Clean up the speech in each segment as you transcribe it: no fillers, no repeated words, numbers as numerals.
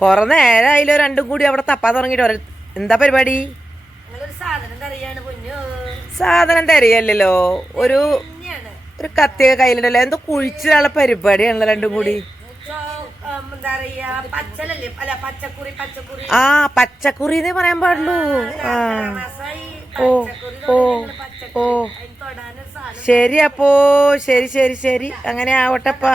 കൊറേ നേരമായില്ലോ രണ്ടും കൂടി അവിടെ തപ്പാൻ തുടങ്ങിട്ട്. എന്താ പരിപാടി? സാധനം തരികയല്ലോ, ഒരു കത്തിയൊക്കെ കയ്യിലുണ്ടല്ലോ. എന്തോ കുഴിച്ചിട്ടുള്ള പരിപാടിയാണല്ലോ രണ്ടും കൂടി. ആ പച്ചക്കുറിന്നേ പറയാൻ പാടുള്ളൂ. ആ ഓ ഓ ഓ ശരി, അപ്പോ ശരി ശരി ശരി, അങ്ങനെ ആവട്ടെപ്പാ.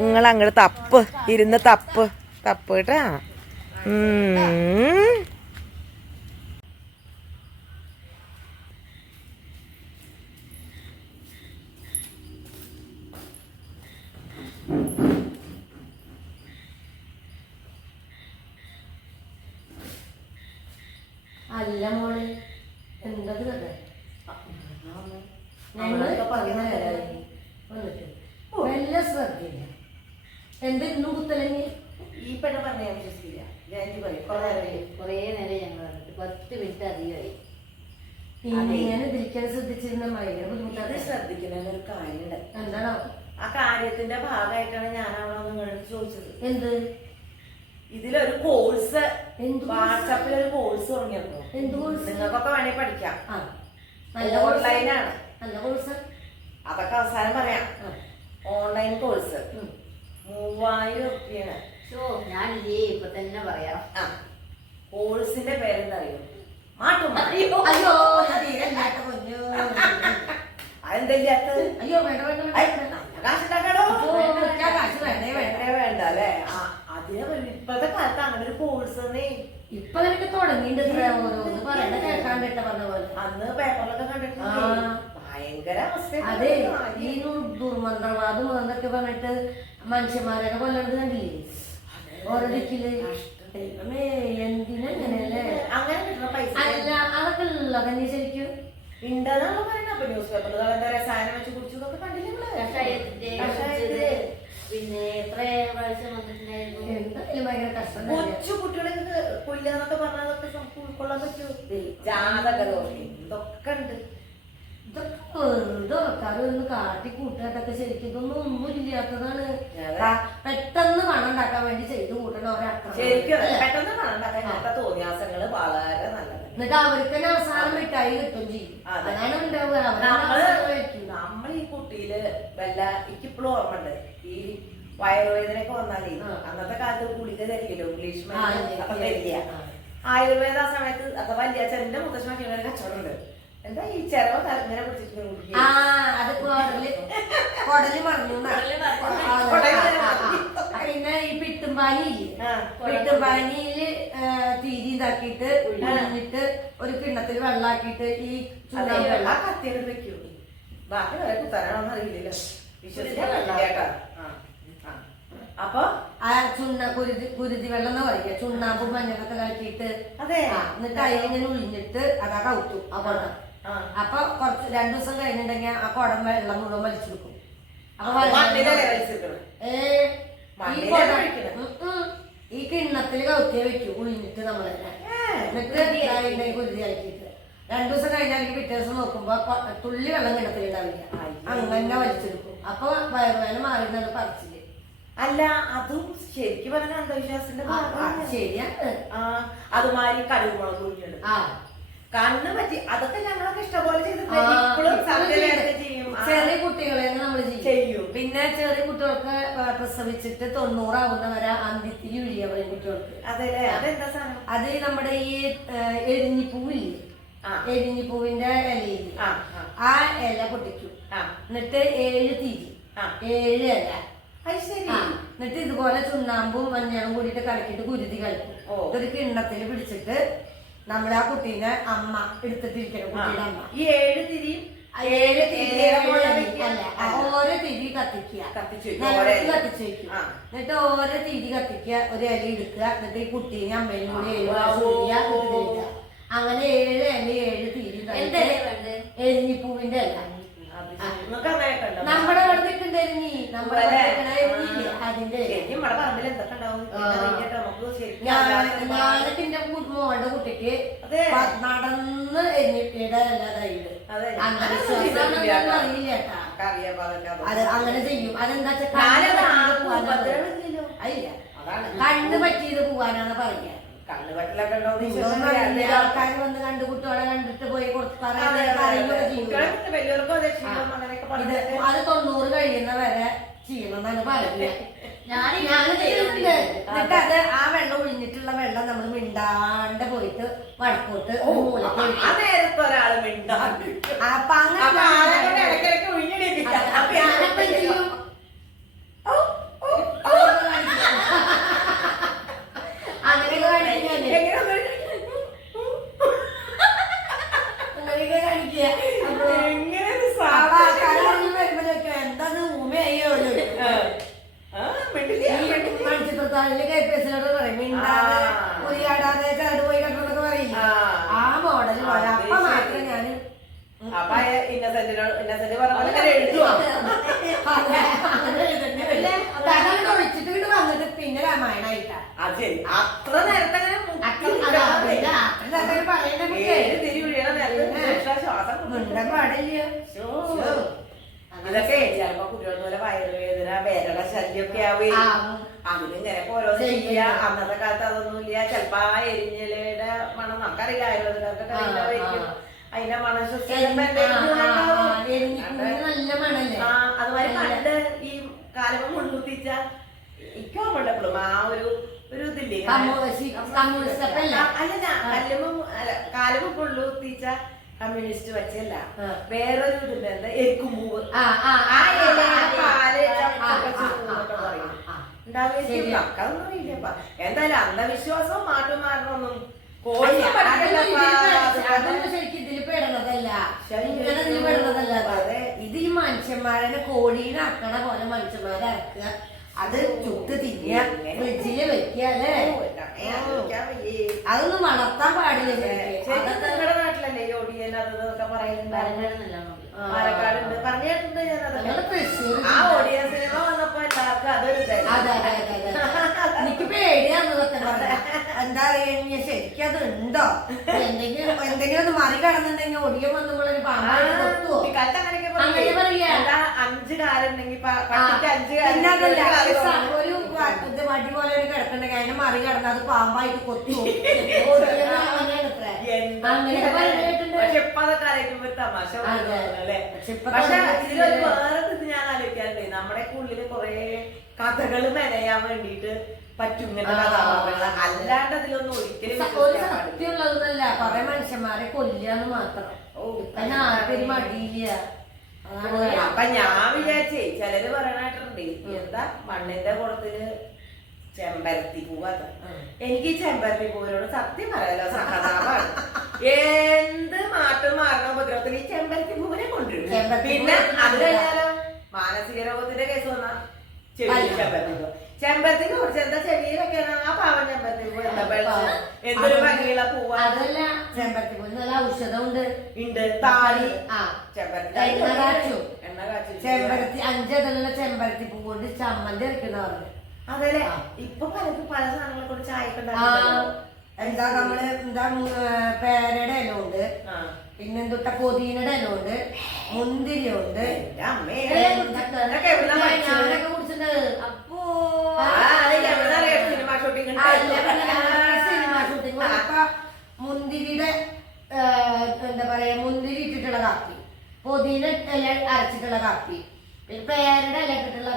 നിങ്ങൾ അങ്ങോട്ട് തപ്പ്, ഇരുന്ന് തപ്പ് തപ്പ് കേട്ടാ. അല്ല മോളെ, എന്തത് കഥ? ഞങ്ങളൊക്കെ പറഞ്ഞ നേരായി വന്നിട്ട് വല്ല ശ്രദ്ധയില്ല. എന്താ ഇന്നും കുത്തലെങ്കിൽ ഈ പെണ്ണ പറഞ്ഞ വിശ്വസിക്കില്ല. കൊറേ നേരം ഞങ്ങൾ വന്നിട്ട് 10 മിനിറ്റ് അധികമായി. ഇങ്ങനെ തിരിക്കാൻ ശ്രദ്ധിച്ചിരുന്ന ഭയങ്കര ബുദ്ധിമുട്ടാണ്. ശ്രദ്ധിക്കുന്നൊരു കാര്യമുണ്ട്. എന്താണോ? ആ കാര്യത്തിന്റെ ഭാഗമായിട്ടാണ് ഞാനാണോ നിങ്ങളോട് ചോദിച്ചത്. എന്ത്? ഇതിലൊരു കോഴ്സ്, വാട്സാപ്പിലൊരു കോഴ്സ് തുടങ്ങിയപ്പോ. എന്ത് കോഴ്സ്? നിങ്ങൾക്കൊക്കെ വേണമെങ്കിൽ പഠിക്കാം. ഓൺലൈനാണ്. നല്ല കോഴ്സ്. അതൊക്കെ അവസാനം പറയാം. ഓൺലൈൻ കോഴ്സ് 3000 രൂപയാണ്. ഞാൻ ഇപ്പൊ തന്നെ പറയാം. കോഴ്സിന്റെ പേരെന്താ അറിയോ? മാട്ടും. അതെന്തല്ലാത്ത? അയ്യോ വേണ്ട വേണ്ട കാശുണ്ടാക്കാടോ. വേണ്ട അല്ലേ? അതിനെ ഇപ്പോഴത്തെ കാലത്ത് അങ്ങനെ ഒരു കോഴ്സ് ഇപ്പൊ തന്നെ തുടങ്ങിയിട്ടുണ്ട്. പറയണ കേൾക്കാണ്ടിട്ട പറഞ്ഞ പോലെ അന്ന് പേപ്പറിലൊക്കെ കണ്ടിട്ടുണ്ട്. ഭയങ്കര അവസ്ഥ. അതെ, ഈ ദുർമന്ത്രവാദം അതൊക്കെ പറഞ്ഞിട്ട് മനുഷ്യന്മാരൊക്കെ കൊല്ലണ്ട് കണ്ടില്ലേ ഓരോ ദിക്കില്. എന്തിനങ്ങനെയല്ലേ? അങ്ങനെ കിട്ടുന്ന പൈസ അല്ല, അതൊക്കെ ഉള്ള തന്നെ ശരിക്കും ഉണ്ടെന്നാണ് പറയുന്നത്. അപ്പൊ ന്യൂസ് പേപ്പറിൽ എന്താ രസായനം വെച്ച് കുടിച്ചു എന്നൊക്കെ കണ്ടില്ലേ? പിന്നെ എത്ര പ്രാവശ്യം വന്നിട്ടുണ്ടായിരുന്നു. എന്തായാലും ഭയങ്കര കഷ്ടം. കൊച്ചു കുട്ടികളെ കൊല്ലാന്നൊക്കെ പറഞ്ഞതൊക്കെ ഉൾക്കൊള്ളാൻ പറ്റൂ. ജാതകദോഷം ഇതൊക്കെ ഉണ്ട്. ഇതൊക്കെ വെറുതെ ആൾക്കാരൊന്ന് കാട്ടി കൂട്ടാട്ടൊക്കെ ശരിക്കും ഇതൊന്നും ഒന്നും ഇല്ലാത്തതാണ്. പെട്ടെന്ന് പണം ഉണ്ടാക്കാൻ വേണ്ടി ചെയ്തു കൂട്ടണ ശരിക്കും പെട്ടെന്ന് പണം ഉണ്ടാക്കാൻ ഇങ്ങനത്തെ തോന്നിയാസങ്ങള് വളരെ നല്ലത്. എന്നിട്ട് അവർക്ക് തന്നെ അവസാനം മിഠായി കിട്ടും ചെയ്യും. അതാണ് ഉണ്ടാവുക. നമ്മൾ ഈ കുട്ടിയില് വല്ല എനിക്കിപ്പോഴും ഓർമ്മ ഉണ്ട്. ഈ വയറുവേദനയൊക്കെ വന്നാലേ അന്നത്തെ കാലത്ത് ഗുളിക തരികല്ലോ, ഇംഗ്ലീഷ് അപ്പൊ തരിക. ആയുർവേദ ആ സമയത്ത് അഥവാ വലിയ ചെറിയ മുത്തശ്ശിമാക്കി കച്ചവടം ഉണ്ട്. എന്താ ഈ ചെലവ് ഇങ്ങനെ പിടിച്ചിട്ട് കൊടല് മറിഞ്ഞു. പിന്നെ ഈ പിട്ടുംപാനിയില് തീരി ഇതാക്കിയിട്ട് ഉഴിഞ്ഞിട്ട് ഒരു കിണ്ണത്തിൽ വെള്ളാക്കിയിട്ട് ഈ ചൂടാൻ വെള്ളം കത്തിയോട് വെക്കൂ. ബാക്കി വരെ കുത്താനാണെന്ന് അറിയില്ലല്ലോ. വിശ്വസിക്കാൻ. അപ്പൊ ആ കുരുതി വെള്ളം എന്നാ പറയുക. ചുണ്ണാമ്പും മഞ്ഞളൊക്കെ കലക്കിയിട്ട് എന്നിട്ട് അതിലിങ്ങനെ ഉഴിഞ്ഞിട്ട് അതാ കൗത്തു ആ കുടം. അപ്പൊ കുറച്ച് 2 ദിവസം കഴിഞ്ഞിട്ടുണ്ടെങ്കിൽ ആ കുടം വെള്ളം മുഴുവൻ വലിച്ചെടുക്കും. ഈ കിണ്ണത്തില് കൗത്തിയെ വെക്കും ഉഴിഞ്ഞിട്ട് നമ്മളെന്നെ. എന്നിട്ട് കുരുതി ആക്കിയിട്ട് 2 ദിവസം കഴിഞ്ഞാൽ പിറ്റേ ദിവസം നോക്കുമ്പോ തുള്ളി വെള്ളം കിണത്തിലുണ്ടാവില്ല. അങ്ങനെ വലിച്ചെടുക്കും. അപ്പൊ വയറുവേദന മാറി നല്ല പറിച്ചില്ല. അല്ല, അതും ശരിക്കും പറഞ്ഞ അന്ധവിശ്വാസത്തിന്റെ ശരിയാണ്. അതുമാതിരി കടുക് മുളക് കുഴിഞ്ഞിടും, കണ്ണ് പറ്റി, അതൊക്കെ ഞങ്ങളൊക്കെ ഇഷ്ടംപോലെ ചെയ്തിട്ട് ചെറിയ കുട്ടികളെ നമ്മൾ ചെയ്യും. പിന്നെ ചെറിയ കുട്ടികൾക്ക് പ്രസവിച്ചിട്ട് 90 ആവുന്നവരെ അന്ത്യത്തിരി ഒഴിയ പറയും കുട്ടികൾക്ക്. അത് നമ്മുടെ ഈ എരിഞ്ഞിപ്പൂവില്ലേ, എരിഞ്ഞിപ്പൂവിന്റെ ഇലയില് ആ ഇല പൊട്ടിക്കും. എന്നിട്ട് 7 തിരി 7 ഇല. എന്നിട്ട് ഇതുപോലെ ചുണ്ണാമ്പും മഞ്ഞളും കൂടിയിട്ട് കലക്കിയിട്ട് കുരുതി കളിക്കും. ഒരു കിണ്ണത്തിൽ പിടിച്ചിട്ട് നമ്മുടെ ആ കുട്ടീനെ അമ്മ എടുത്തിട്ടിരിക്കണം. കുട്ടിയുടെ അമ്മ ഈ 7 തിരി ഓരോ തിരി കത്തിക്കുക, കത്തിച്ചു വെക്കും. എന്നിട്ട് ഓരോ തിരി കത്തിക്കുക, ഒരു ഇല എടുക്കുക. എന്നിട്ട് ഈ കുട്ടീനെ അമ്മയും കൂടി 7 പ്രാവശ്യം അങ്ങനെ 7 ഇല 7 തിരി എരിഞ്ഞിപ്പൂവിന്റെ ഇല. നമ്മുടെ അവിടെ നിൽക്കണ്ടായിരുന്നീ, നമ്മുടെ അതിന്റെ ഞാനൊക്കെ എന്റെ മോളുടെ കുട്ടിക്ക് നടന്ന് എരിഞ്ഞിപ്പയുടെ എല്ലാതായിട്ട് അറിയില്ല കേട്ടാ. അത് അങ്ങനെ ചെയ്യും. അതെന്താ വെച്ചാൽ കണ്ണ് കുത്തുവാനാണ് പറയാ. കണ്ണുവെട്ടലൊക്കെ ഉണ്ടോ ആൾക്കാർ വന്ന് കണ്ട് കുട്ടികളെ കണ്ടിട്ട് പോയി കൊടുത്ത് പറയുകയൊക്കെ ചെയ്യും. വലിയവർക്കും അതെ ക്ഷീണം അങ്ങനെയൊക്കെ പറഞ്ഞിട്ട് അത് 90 കഴിയുന്ന വരെ ചെയ്യണമെന്നാണ് പറയുന്നത്. എന്നിട്ട് അത് ആ വെള്ളം ഒഴിഞ്ഞിട്ടുള്ള വെള്ളം നമ്മൾ മിണ്ടാണ്ട് പോയിട്ട് വടക്കോട്ട് മൂലക്ക് ആ നേരത്തെ ഒരാള് മിണ്ടാണ്ട് അപ്പൊ അങ്ങനെ ഇടയ്ക്കിടയ്ക്ക് ഒഴിഞ്ഞിടില്ല ഞാനപ്പം ചെയ്യും. അങ്ങനെയൊക്കെ കാണിക്കുക വരുമ്പോഴൊക്കെ എന്താന്ന് ഊമയോ മണിച്ചിത്രത്താഴില് KPSC-ലോട് പറയും മിണ്ടാതെ ഉരിയാടാതെ ചാട് പോയി കണ്ടതൊക്കെ പറയില്ല. ആ മോഡല് പോലെ അപ്പൊ മാത്രം ഞാൻ അപ്പൊ ഇന്നസെന്റ് പറഞ്ഞ എഴുതുവാ ഒഴിച്ചിട്ട് വീട് വന്നിട്ട് പിന്നെ രാമായണായിട്ടാ. അതെ അത്ര നേരത്തെ മിണ്ടാൻ പാടില്ല. ഇതൊക്കെ ചിലപ്പോ കുട്ടികൾ പോലെ വയറുവേദന വേദന ശല്യമൊക്കെ ആവുകയും അതിലിങ്ങനെ ഓരോ ചെയ്യാ. അന്നത്തെ കാലത്ത് അതൊന്നുമില്ല. ചിലപ്പോ ആ എരിഞ്ഞിലയുടെ മണം നമുക്കറിയില്ല, ആയുർവേദക്കാർക്ക് അറിയില്ലായിരിക്കും. അതിന്റെ മണം നല്ല മണല്ലേ. അതുമാതിരി പണ്ട് ഈ കാലം മുൻകൂട്ടിച്ച ഇപ്പോഴും ആ ഒരു ഇതില്ലേ കാലം കൊള്ളുത്തിച്ച കമ്മ്യൂണിസ്റ്റ് വച്ചല്ല വേറൊരു ഇതുണ്ട്, എന്താ എരിക്കുമ്പൂവ്. ആ പാല് പറയും ഉണ്ടാവുകയും അതൊന്നും ഇല്ലപ്പ. എന്തായാലും അന്ധവിശ്വാസവും മാറ്റമാറണമൊന്നും അതൊന്നും ശരിക്കും ഇതിൽ പെടുന്നതല്ല. ഇങ്ങനെ ഇതിൽ പെടുന്നതല്ല. ഇത് ഈ മനുഷ്യന്മാരെ കോഴീനെ അറക്കണ പോലെ മനുഷ്യന്മാരെ അറക്കുക, അത് ചുട്ട് തിന്നുക, ഫ്രിഡ്ജില് വെക്കുക അല്ലേ. അതൊന്നും വളർത്താൻ പാടില്ല. നിങ്ങളുടെ നാട്ടിലല്ലേ ഈ ഒടിയൻ അതൊക്കെ പറയുന്നുണ്ടായിരുന്നു. പാലക്കാടുണ്ട് പറഞ്ഞിട്ടുണ്ട് ഞാൻ. ആ ഒടിയൻ സിനിമ വന്നപ്പോ എല്ലാവർക്കും അതൊരു എനിക്ക് പേടിയാന്നതൊക്കെ പറഞ്ഞ എന്താ പറയാ. ശരിക്കും അത് ഉണ്ടോ? എന്തെങ്കിലും ഒന്ന് മറികടന്നുണ്ടെങ്കിൽ ഒടിയൻ വന്നപ്പോഴൊരു പാമ്പായിട്ട് കൊത്തുവോ? അങ്ങനെ പറയാ. 5 കാലുണ്ടെങ്കിൽ ഒരു വടി പോലെ ഒരു കിടക്കണ്ടെങ്കിൽ അതിനെ മറികടന്ന് അത് പാമ്പായിട്ട് കൊത്തുവോ? അങ്ങനെ പറഞ്ഞിട്ടുണ്ട്. പക്ഷെ ഇപ്പൊ അതൊക്കെ ആലോചിക്കുമ്പോ തമാശ അല്ലേ. പക്ഷെ ഇതിലൊരു വേറെ ഇത് ഞാൻ ആലോചിക്കാറുണ്ട്. നമ്മുടെ ഉള്ളില് കുറെ കഥകൾ മെനയാൻ വേണ്ടിട്ട് പറ്റും ഇങ്ങനത്തെ കഥാപാത്രങ്ങൾ. അല്ലാണ്ട് അതിലൊന്നും ഒരിക്കലും സത്യമുള്ളതൊന്നല്ല. കൊറേ മനുഷ്യന്മാരെ കൊല്ലാന്ന് മാത്രം. അതിന് ആർക്കൊരു മടിയില്ല. അപ്പൊ ഞാൻ വിചാരിച്ചേ ചിലര് പറയണായിട്ടുണ്ട് എന്താ മണ്ണിന്റെ കുളത്തില് ചെമ്പരത്തി പൂവാത്ത. എനിക്ക് ഈ ചെമ്പരത്തി പൂവിനോട് സത്യം പറയാലോ സഹതാപാണ്. എന്ത് മാറ്റം മാറണ ഉപദ്രവത്തിൽ ഈ ചെമ്പരത്തി പൂവിനെ കൊണ്ടുവരും. പിന്നെ അത് കഴിഞ്ഞാലോ മാനസിക രോഗത്തിന്റെ കേസ് വന്നാ ചെമ്പരത്തിനെ കുറിച്ച് എന്താ ചെവിയിലൊക്കെയാണ് ആ പാവം ചെമ്പരത്തി പൂ. എന്തൊരു ഭംഗിയുള്ള പൂവാ. അതല്ല ചെമ്പരത്തി പൂ നല്ല ഔഷധമുണ്ട്. താളി ചെമ്പരത്തി 5 ഇതളുള്ള ചെമ്പരത്തി പൂ കൊണ്ട് ചമ്മന്തി അരക്കുന്ന പറഞ്ഞു. അതല്ലേ ഇപ്പൊ പലർക്കും പല സാധനങ്ങളെ കൊണ്ട് ചായ എന്താ നമ്മള് എന്താ പേരയുടെ ഇല ഉണ്ട്, പിന്നെന്തൊട്ട പൊതീനയുടെ ഇല ഉണ്ട്, മുന്തിരി ഉണ്ട്. ഞാനൊക്കെ കുടിച്ചിട്ടുണ്ട്. അപ്പോ സിനിമ ഷൂട്ടിങ് അപ്പൊ മുന്തിരിയുടെ എന്താ പറയാ മുന്തിരി ഇട്ടിട്ടുള്ള കാപ്പി, പൊതീന ഇല അരച്ചിട്ടുള്ള കാപ്പി, പിന്നെ പേരുടെ ഇല ഇട്ടിട്ടുള്ള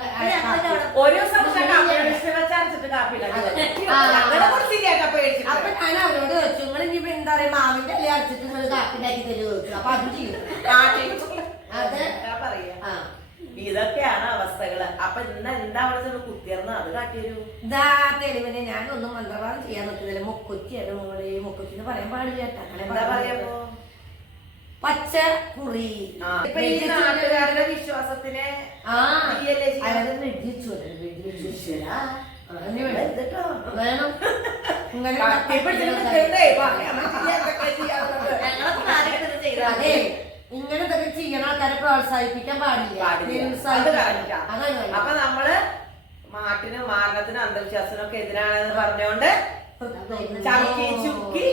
അപ്പൊ ഞാൻ അവരോട് ചോദിച്ചു നിങ്ങൾ ഇനി എന്താ പറയാ മാവിന്റെ ഇല അരച്ചിട്ട് നിങ്ങൾ കാപ്പി ഉണ്ടാക്കി തരുമോ ചോദിച്ചു. അപ്പൊ അത് ചെയ്യും. അതെ പറയാ ഇതൊക്കെയാണ് അവസ്ഥകള്. അപ്പൊ ഇന്ന് എന്താ അവിടെ കുത്തിയർന്ന് അത് കാട്ടിയൊരു ഇതാ തെളിവിനെ ഞാനൊന്നും മന്ത്രവാദം ചെയ്യാൻ നോക്കുന്നില്ല. മുക്കുറ്റിയാണ് മോളെ. മുക്കുറ്റിന്ന് പറയാൻ പാടില്ല. എന്താ പറയാ പച്ച കുറി. നാട്ടുകാരുടെ വിശ്വാസത്തിനെ വേണം ഇങ്ങനെ ഇതൊക്കെ ചെയ്യണ ആൾക്കാരെ പ്രോത്സാഹിപ്പിക്കാൻ പാടില്ല. അപ്പൊ നമ്മള് മാട്ടിനും മാരണത്തിനും അന്ധവിശ്വാസത്തിനും ഒക്കെ എതിരാണെന്ന് പറഞ്ഞുകൊണ്ട് ചുക്കി